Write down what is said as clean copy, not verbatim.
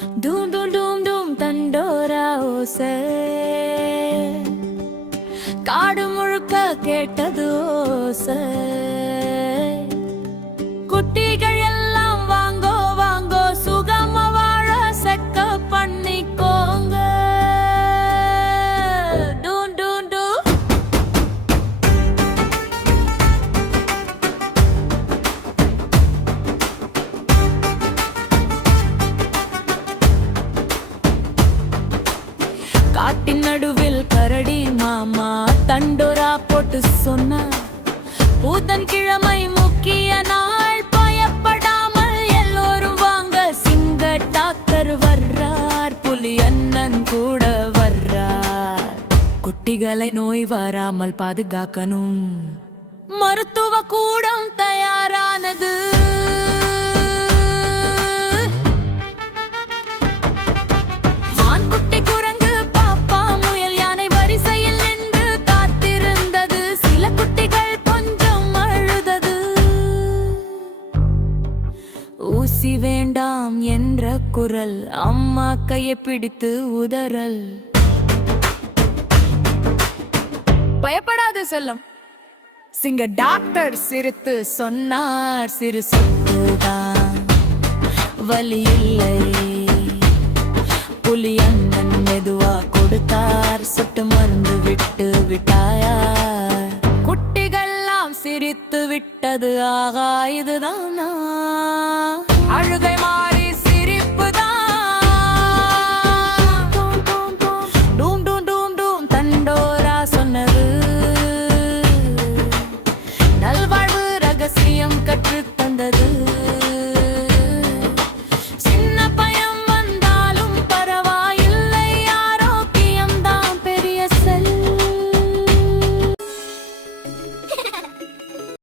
டூம் டூம் டூம் டூம் தண்டோரா ஓசை காடு முழுக்க கேட்டது ஓசை. குட்டிகள் எல்லாம் வாங்கோ வாங்கோ சுகமா வாழ செக்க பண்ணிக்கோங்க. டூம் டூம் டூம் காட்டின் நடுவில் கரடி மாமா தண்டோரா போட்டு சொன்னார். புதன்கிழமை முக்கிய நாள், பயப்படாமல் எல்லோரும் வாங்க. சிங்க டாக்டர் வர்றார், புலி அண்ணன் கூட வர்றார். குட்டிகளை நோய் வராமல் பாதுகாக்கணும், மருத்துவ கூடம் தயாரானது. ஊசி வேண்டாம் என்ற குரல், அம்மா கையை பிடித்து உதறல். பயப்படாத செல்லம், சிங்க டாக்டர் சிரித்து சொன்னார். சிறு சொத்துதான் வலி இல்லை. புலி அண்ணன் மெதுவா கொடுத்தார், சொட்டு மருந்து விட்டு விட்டாயார். குட்டிகள்லாம் சிரித்து விட்டது, ஆகா இதுதான்